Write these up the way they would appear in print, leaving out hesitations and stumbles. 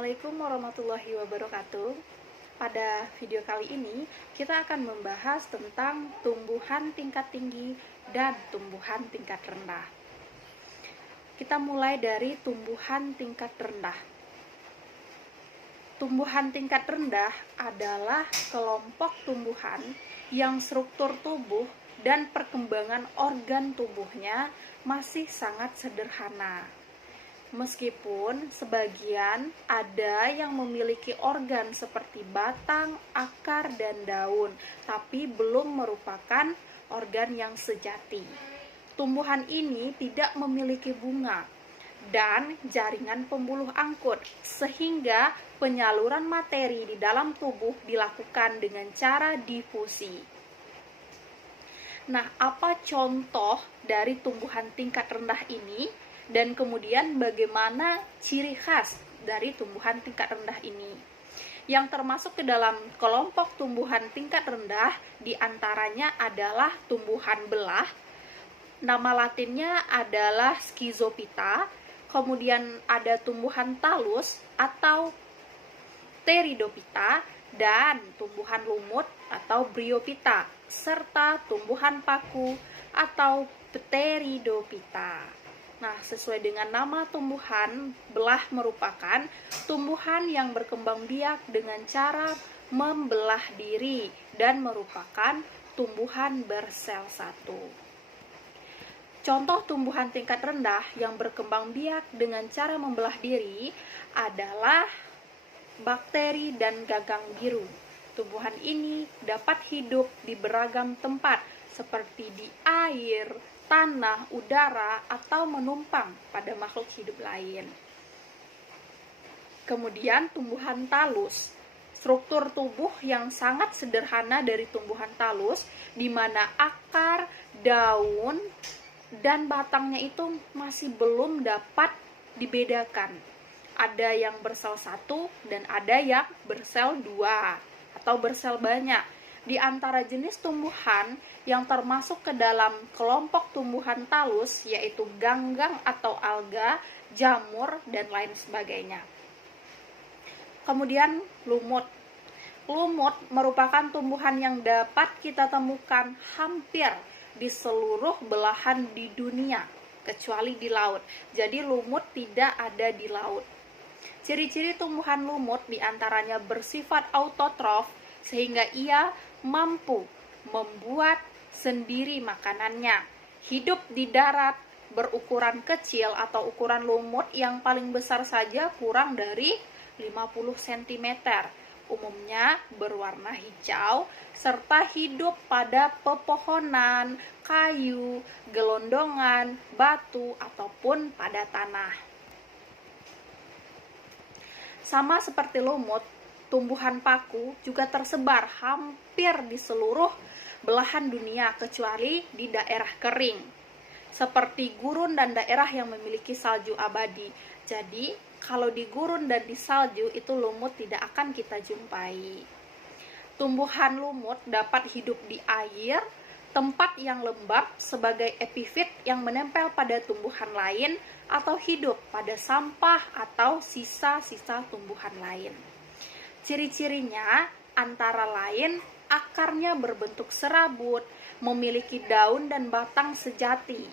Assalamualaikum warahmatullahi wabarakatuh. Pada video kali ini, kita akan membahas tentang tumbuhan tingkat tinggi dan tumbuhan tingkat rendah. Kita mulai dari tumbuhan tingkat rendah. Tumbuhan tingkat rendah adalah kelompok tumbuhan yang struktur tubuh dan perkembangan organ tubuhnya masih sangat sederhana. Meskipun sebagian ada yang memiliki organ seperti batang, akar, dan daun, tapi belum merupakan organ yang sejati. Tumbuhan ini tidak memiliki bunga dan jaringan pembuluh angkut, sehingga penyaluran materi di dalam tubuh dilakukan dengan cara difusi. Nah, apa contoh dari tumbuhan tingkat rendah ini? Dan kemudian bagaimana ciri khas dari tumbuhan tingkat rendah ini? Yang termasuk ke dalam kelompok tumbuhan tingkat rendah diantaranya adalah tumbuhan belah. Nama latinnya adalah Schizophyta. Kemudian ada tumbuhan talus atau Pteridophyta dan tumbuhan lumut atau Bryophyta, serta tumbuhan paku atau Pteridophyta. Nah, sesuai dengan nama tumbuhan, belah merupakan tumbuhan yang berkembang biak dengan cara membelah diri dan merupakan tumbuhan bersel satu. Contoh tumbuhan tingkat rendah yang berkembang biak dengan cara membelah diri adalah bakteri dan gagang biru. Tumbuhan ini dapat hidup di beragam tempat seperti di air, tanah, udara, atau menumpang pada makhluk hidup lain. Kemudian tumbuhan talus. Struktur tubuh yang sangat sederhana dari tumbuhan talus, di mana akar, daun, dan batangnya itu masih belum dapat dibedakan. Ada yang bersel satu dan ada yang bersel dua atau bersel banyak. Di antara jenis tumbuhan yang termasuk ke dalam kelompok tumbuhan talus yaitu ganggang atau alga, jamur, dan lain sebagainya. Kemudian lumut. Lumut merupakan tumbuhan yang dapat kita temukan hampir di seluruh belahan di dunia, kecuali di laut. Jadi lumut tidak ada di laut. Ciri-ciri tumbuhan lumut diantaranya bersifat autotrof, sehingga ia mampu membuat sendiri makanannya, hidup di darat, berukuran kecil atau ukuran lumut yang paling besar saja kurang dari 50 cm, umumnya berwarna hijau, serta hidup pada pepohonan, kayu, gelondongan, batu, ataupun pada tanah. Sama seperti lumut, tumbuhan paku juga tersebar hampir di seluruh belahan dunia kecuali di daerah kering, seperti gurun dan daerah yang memiliki salju abadi. Jadi, kalau di gurun dan di salju itu lumut tidak akan kita jumpai. Tumbuhan lumut dapat hidup di air, tempat yang lembab sebagai epifit yang menempel pada tumbuhan lain, atau hidup pada sampah atau sisa-sisa tumbuhan lain. Ciri-cirinya antara lain akarnya berbentuk serabut, memiliki daun dan batang sejati.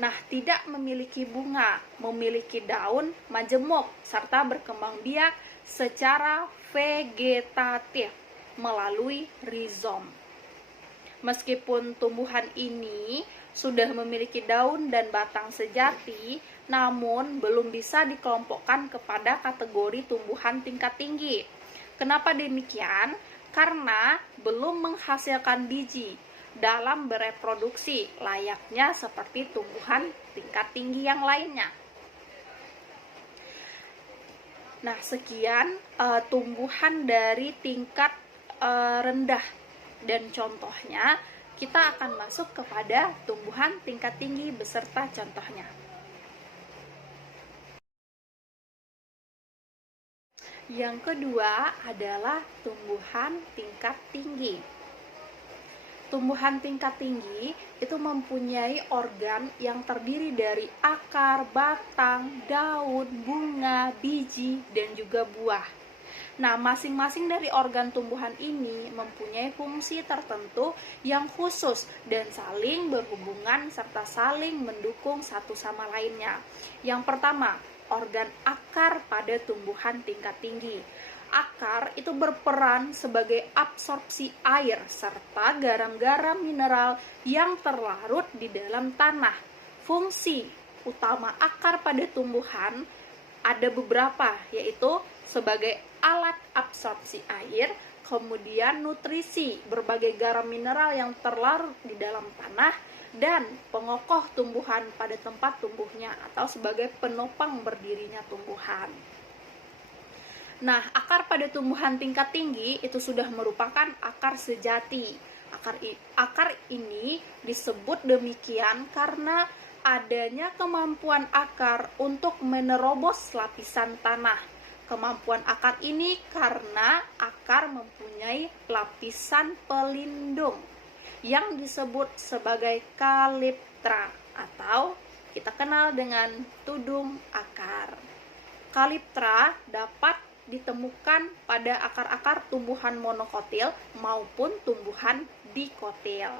Nah, tidak memiliki bunga, memiliki daun majemuk, serta berkembang biak secara vegetatif melalui rizom. Meskipun tumbuhan ini sudah memiliki daun dan batang sejati, namun belum bisa dikelompokkan kepada kategori tumbuhan tingkat tinggi. Kenapa demikian? Karena belum menghasilkan biji dalam bereproduksi layaknya seperti tumbuhan tingkat tinggi yang lainnya. Nah, sekian tumbuhan dari tingkat rendah dan contohnya. Kita akan masuk kepada tumbuhan tingkat tinggi beserta contohnya. Yang kedua adalah tumbuhan tingkat tinggi. Tumbuhan tingkat tinggi itu mempunyai organ yang terdiri dari akar, batang, daun, bunga, biji, dan juga buah. Nah, masing-masing dari organ tumbuhan ini mempunyai fungsi tertentu yang khusus dan saling berhubungan serta saling mendukung satu sama lainnya. Yang pertama, organ akar pada tumbuhan tingkat tinggi. Akar itu berperan sebagai absorpsi air serta garam-garam mineral yang terlarut di dalam tanah. Fungsi utama akar pada tumbuhan ada beberapa, yaitu sebagai alat absorpsi air, kemudian nutrisi berbagai garam mineral yang terlarut di dalam tanah, dan pengokoh tumbuhan pada tempat tumbuhnya atau sebagai penopang berdirinya tumbuhan. Nah, akar pada tumbuhan tingkat tinggi itu sudah merupakan akar sejati. Akar ini disebut demikian karena adanya kemampuan akar untuk menerobos lapisan tanah. Kemampuan akar ini karena akar mempunyai lapisan pelindung yang disebut sebagai kaliptra atau kita kenal dengan tudung akar. Kaliptra dapat ditemukan pada akar-akar tumbuhan monokotil maupun tumbuhan dikotil.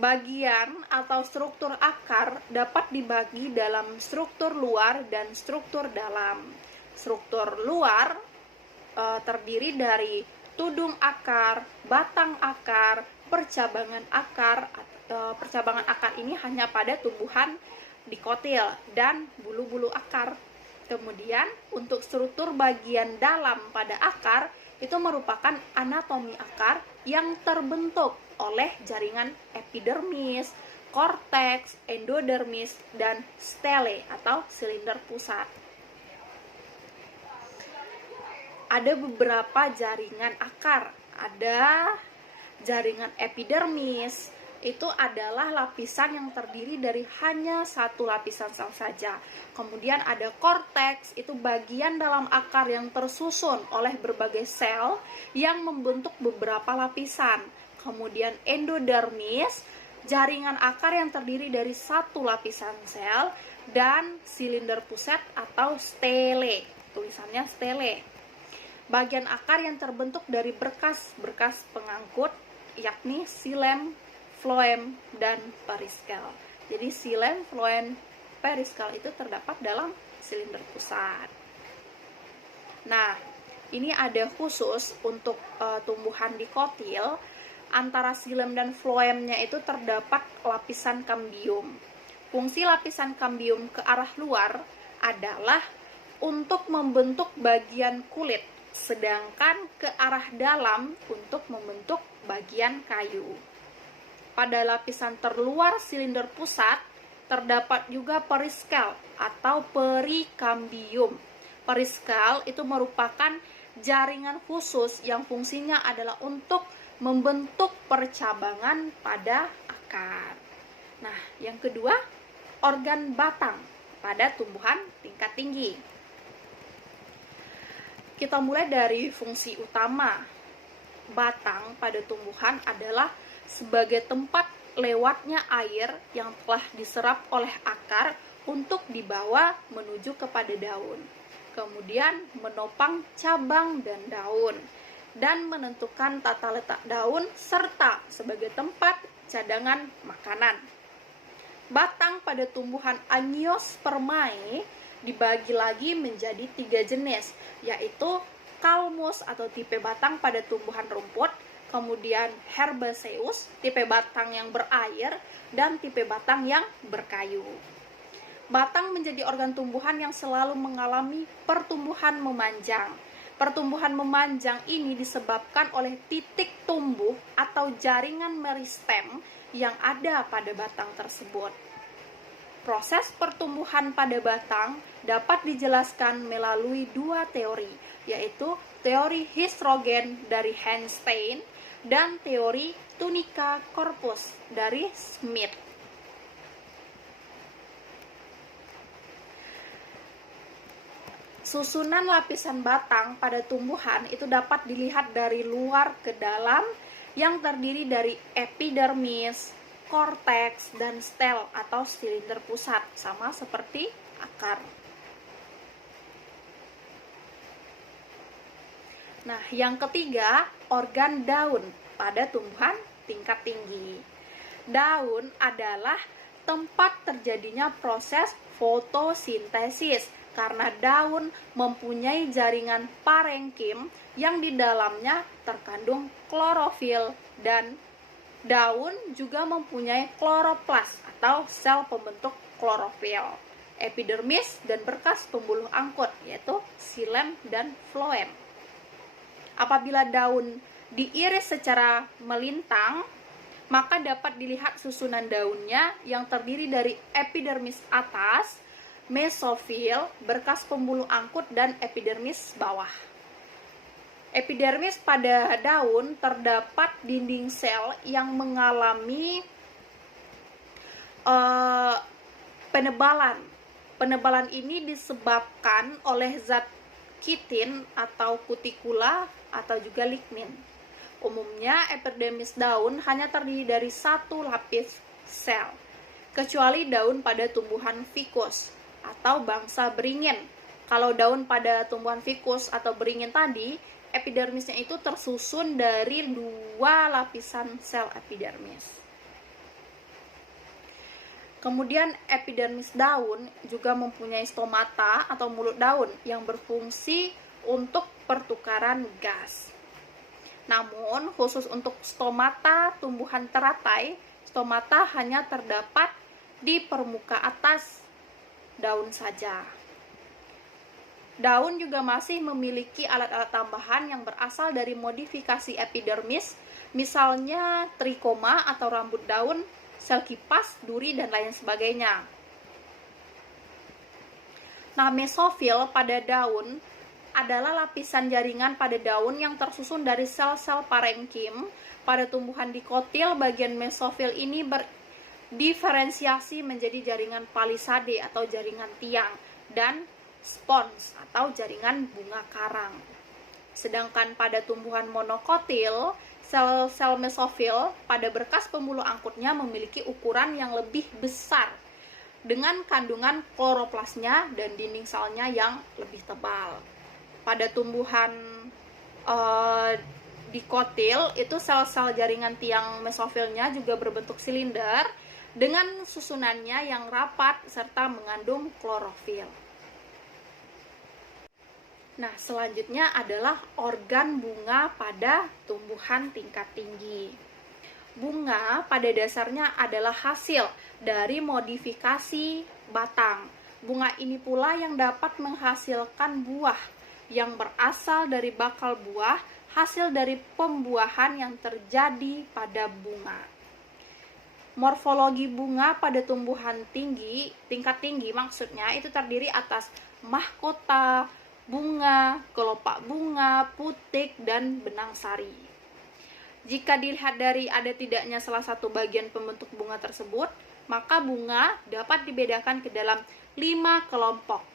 Bagian atau struktur akar dapat dibagi dalam struktur luar dan struktur dalam. Struktur luar terdiri dari tudung akar, batang akar, percabangan akar. Percabangan akar ini hanya pada tumbuhan dikotil dan bulu-bulu akar. Kemudian untuk struktur bagian dalam pada akar itu merupakan anatomi akar yang terbentuk oleh jaringan epidermis, korteks, endodermis, dan stele atau silinder pusat. Ada beberapa jaringan akar. Ada jaringan epidermis, itu adalah lapisan yang terdiri dari hanya satu lapisan sel saja. Kemudian ada korteks, itu bagian dalam akar yang tersusun oleh berbagai sel yang membentuk beberapa lapisan. Kemudian endodermis, jaringan akar yang terdiri dari satu lapisan sel, dan silinder pusat atau stele, tulisannya stele. Bagian akar yang terbentuk dari berkas-berkas pengangkut, yakni xilem, floem, dan periskel. Jadi xilem, floem, periskel itu terdapat dalam silinder pusat. Nah, ini ada khusus untuk tumbuhan dikotil. Antara xilem dan floemnya itu terdapat lapisan kambium. Fungsi lapisan kambium ke arah luar adalah untuk membentuk bagian kulit, sedangkan ke arah dalam untuk membentuk bagian kayu. Pada lapisan terluar silinder pusat terdapat juga periskel atau perikambium. Periskel itu merupakan jaringan khusus yang fungsinya adalah untuk membentuk percabangan pada akar. Nah, yang kedua, organ batang pada tumbuhan tingkat tinggi. Kita mulai dari fungsi utama. Batang pada tumbuhan adalah sebagai tempat lewatnya air yang telah diserap oleh akar untuk dibawa menuju kepada daun. Kemudian menopang cabang dan daun, dan menentukan tata letak daun serta sebagai tempat cadangan makanan. Batang pada tumbuhan Angiospermae dibagi lagi menjadi 3 jenis, yaitu kalmus atau tipe batang pada tumbuhan rumput, kemudian herbaceous, tipe batang yang berair, dan tipe batang yang berkayu. Batang menjadi organ tumbuhan yang selalu mengalami pertumbuhan memanjang. Pertumbuhan memanjang ini disebabkan oleh titik tumbuh atau jaringan meristem yang ada pada batang tersebut. Proses pertumbuhan pada batang dapat dijelaskan melalui 2 teori, yaitu teori hidrogen dari Einstein dan teori tunica corpus dari Smith. Susunan lapisan batang pada tumbuhan itu dapat dilihat dari luar ke dalam yang terdiri dari epidermis, korteks, dan stel atau silinder pusat, sama seperti akar. Nah, yang ketiga, organ daun pada tumbuhan tingkat tinggi. Daun adalah tempat terjadinya proses fotosintesis karena daun mempunyai jaringan parenkim yang di dalamnya terkandung klorofil, dan daun juga mempunyai kloroplas atau sel pembentuk klorofil, epidermis, dan berkas pembuluh angkut yaitu xilem dan floem. Apabila daun diiris secara melintang, maka dapat dilihat susunan daunnya yang terdiri dari epidermis atas, mesofil, berkas pembuluh angkut, dan epidermis bawah. Epidermis pada daun terdapat dinding sel yang mengalami penebalan. Penebalan ini disebabkan oleh zat kitin atau kutikula atau juga lignin. Umumnya epidermis daun hanya terdiri dari satu lapis sel, kecuali daun pada tumbuhan fikus atau bangsa beringin. Kalau daun pada tumbuhan fikus atau beringin tadi, epidermisnya itu tersusun dari 2 lapisan sel epidermis. Kemudian epidermis daun juga mempunyai stomata atau mulut daun yang berfungsi untuk pertukaran gas. Namun, khusus untuk stomata tumbuhan teratai, stomata hanya terdapat di permukaan atas daun saja. Daun juga masih memiliki alat-alat tambahan yang berasal dari modifikasi epidermis, misalnya trikoma atau rambut daun, sel kipas, duri, dan lain sebagainya. Nah, mesofil pada daun adalah lapisan jaringan pada daun yang tersusun dari sel-sel parenkim. Pada tumbuhan dikotil, bagian mesofil ini berdiferensiasi menjadi jaringan palisade atau jaringan tiang dan spons atau jaringan bunga karang. Sedangkan pada tumbuhan monokotil, sel-sel mesofil pada berkas pembuluh angkutnya memiliki ukuran yang lebih besar dengan kandungan kloroplasnya dan dinding selnya yang lebih tebal. Pada tumbuhan dikotil itu sel-sel jaringan tiang mesofilnya juga berbentuk silinder dengan susunannya yang rapat serta mengandung klorofil. Nah, selanjutnya adalah organ bunga pada tumbuhan tingkat tinggi. Bunga pada dasarnya adalah hasil dari modifikasi batang. Bunga ini pula yang dapat menghasilkan buah yang berasal dari bakal buah, hasil dari pembuahan yang terjadi pada bunga. Morfologi bunga pada tumbuhan tinggi, tingkat tinggi maksudnya, itu terdiri atas mahkota, bunga, kelopak bunga, putik, dan benang sari. Jika dilihat dari ada tidaknya salah satu bagian pembentuk bunga tersebut, maka bunga dapat dibedakan ke dalam 5 kelompok.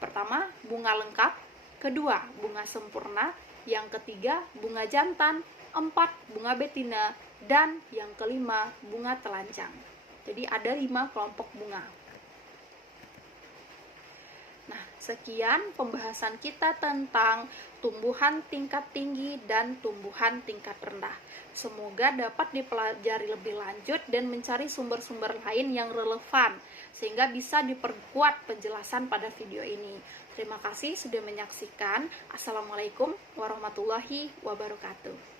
Pertama, bunga lengkap. Kedua, bunga sempurna. Yang ketiga, bunga jantan. 4, bunga betina. Dan yang kelima, bunga telanjang. Jadi ada 5 kelompok bunga. Nah, sekian pembahasan kita tentang tumbuhan tingkat tinggi dan tumbuhan tingkat rendah. Semoga dapat dipelajari lebih lanjut dan mencari sumber-sumber lain yang relevan, sehingga bisa diperkuat penjelasan pada video ini. Terima kasih sudah menyaksikan. Assalamualaikum warahmatullahi wabarakatuh.